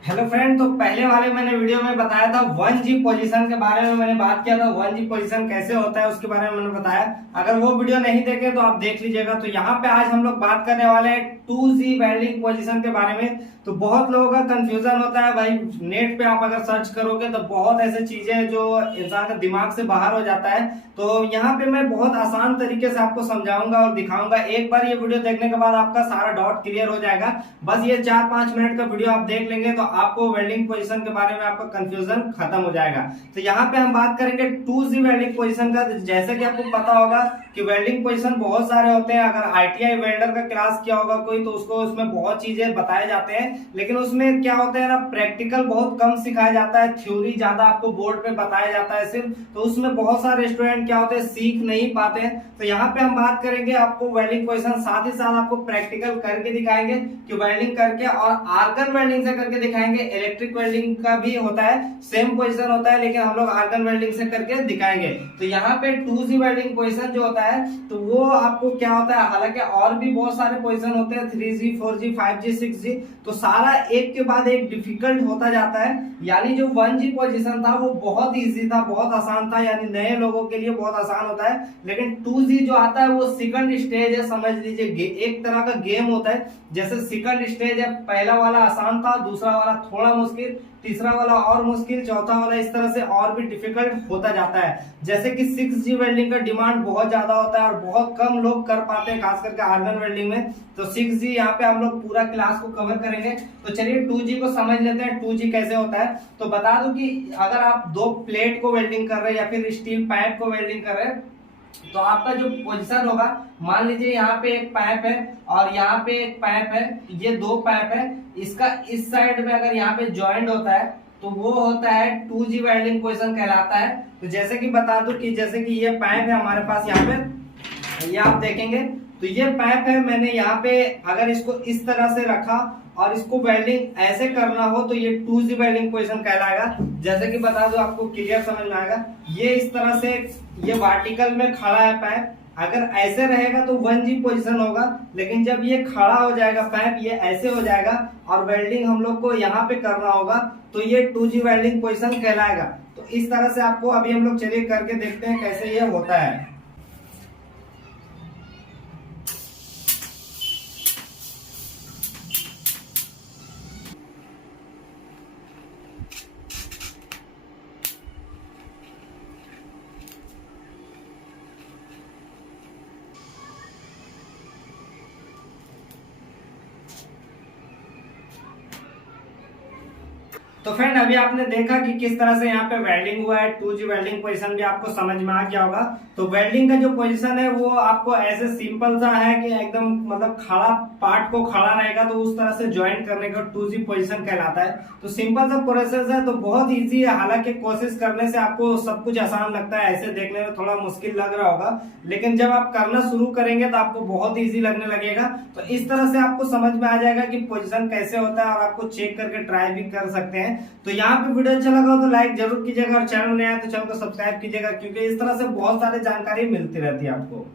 Hello friend, तो पहले वाले मैंने वीडियो में बताया था 1G पोजीशन के बारे में। मैंने बात किया था 1G पोजीशन कैसे होता है उसके बारे में मैंने बताया। अगर वो वीडियो नहीं देखे तो आप देख लीजिएगा। तो यहाँ पे आज हम लोग बात करने वाले हैं 2G वेल्डिंग पोजीशन के बारे में। तो बहुत लोगों का कंफ्यूजन होता है भाई, नेट पे आप अगर सर्च करोगे तो बहुत ऐसे चीजें हैं जो इंसान का दिमाग से बाहर हो जाता है। तो यहाँ पे मैं बहुत आसान तरीके से आपको समझाऊंगा और दिखाऊंगा। एक बार ये वीडियो देखने के बाद आपका सारा डाउट क्लियर हो जाएगा। बस ये 4-5 मिनट का वीडियो आप देख लेंगे तो आपको वेल्डिंग पोजीशन के बारे में आपका कंफ्यूजन खत्म हो जाएगा। तो यहाँ पे हम बात करेंगे 2G वेल्डिंग पोजीशन का। जैसे कि आपको पता होगा कि वेल्डिंग पोजीशन बहुत सारे होते हैं। अगर आईटीआई वेल्डर का क्लास किया होगा कोई तो उसको उसमें बहुत चीजें बताए जाते हैं, लेकिन उसमें क्या होता है ना, प्रैक्टिकल बहुत कम सिखाया जाता है, थ्योरी ज्यादा आपको बोर्ड पे बताया जाता है सिर्फ। तो उसमें बहुत सारे स्टूडेंट क्या होते हैं, सीख नहीं पाते हैं। तो यहाँ पे हम बात करेंगे आपको वेल्डिंग पोजीशन, साथ ही साथ आपको प्रैक्टिकल करके दिखाएंगे कि वेल्डिंग करके, और आर्गन वेल्डिंग से करके दिखाएंगे। इलेक्ट्रिक वेल्डिंग का भी होता है, सेम पोजीशन होता है, लेकिन हम लोग आर्गन वेल्डिंग से करके दिखाएंगे। तो यहाँ पे 2G वेल्डिंग पोजीशन जो होता है तो वो आपको क्या होता है, हालांकि और भी बहुत सारे पोजीशन होते हैं 3G 4G 5G 6G, तो सारा एक के बाद एक डिफिकल्ट होता जाता है। यानी जो 1G पोजीशन था वो बहुत इजी था, बहुत आसान था, यानी नए लोगों के लिए बहुत आसान होता है। लेकिन 2G जो आता है वो सेकंड स्टेज है, समझ लीजिए एक तरह का गेम होता है। जैसे सेकंड स्टेज है, पहला वाला आसान था, दूसरा वाला थोड़ा मुश्किल, तीसरा वाला और मुश्किल, चौथा वाला इस तरह से और भी डिफिकल्ट होता जाता है। जैसे कि 6G वेल्डिंग का डिमांड बहुत ज्यादा होता है और बहुत कम लोग कर पाते हैं, खास करके आर्गन वेल्डिंग में। तो 6G यहाँ पे हम लोग पूरा क्लास को कवर करेंगे। तो चलिए 2G को समझ लेते हैं, 2G कैसे होता है। तो बता दूं कि अगर आप दो प्लेट को वेल्डिंग कर रहे हैं या फिर स्टील पाइप को वेल्डिंग कर रहे हैं, तो आपका जो पोजीशन होगा, मान लीजिए यहाँ पे एक पाइप है और यहाँ पे एक पाइप है, ये दो पाइप है। इसका इस साइड में अगर यहाँ पे ज्वाइंट होता है तो वो होता है 2G वेल्डिंग पोजीशन कहलाता है। तो जैसे कि बता दूं कि जैसे कि ये पाइप है हमारे पास यहाँ पे, ये आप देखेंगे तो ये पाइप है। मैंने यहाँ पे अगर इसको इस तरह से रखा और इसको वेल्डिंग ऐसे करना हो तो ये 2G वेल्डिंग पोजीशन कहलाएगा। जैसे कि बता दो, आपको क्लियर समझ में आएगा। ये इस तरह से ये वर्टिकल में खड़ा है पाइप, अगर ऐसे रहेगा तो 1G पोजीशन होगा। लेकिन जब ये खड़ा हो जाएगा पाइप, ये ऐसे हो जाएगा और वेल्डिंग हम लोग को यहाँ पे करना होगा, तो ये 2G वेल्डिंग पोजीशन कहलाएगा। तो इस तरह से आपको अभी हम लोग चलिए करके देखते हैं कैसे ये होता है। तो फ्रेंड, अभी आपने देखा कि किस तरह से यहाँ पे वेल्डिंग हुआ है। 2G वेल्डिंग पोजीशन भी आपको समझ में आ गया होगा। तो वेल्डिंग का जो पोजीशन है वो आपको ऐसे सिंपल सा है कि एकदम मतलब खड़ा पार्ट को खड़ा रहेगा तो उस तरह से ज्वाइंट करने का 2G पोजीशन कहलाता है। तो सिंपल सा प्रोसेस है, तो बहुत इजी है। हालांकि कोशिश करने से आपको सब कुछ आसान लगता है, ऐसे देखने में थोड़ा मुश्किल लग रहा होगा, लेकिन जब आप करना शुरू करेंगे तो आपको बहुत ईजी लगने लगेगा। तो इस तरह से आपको समझ में आ जाएगा कि पोजीशन कैसे होता है और आपको चेक करके ट्राई भी कर सकते हैं। तो यहाँ पे वीडियो अच्छा लगा हो तो लाइक जरूर कीजिएगा और चैनल नया है तो चैनल को सब्सक्राइब कीजिएगा, क्योंकि इस तरह से बहुत सारी जानकारी मिलती रहती है आपको।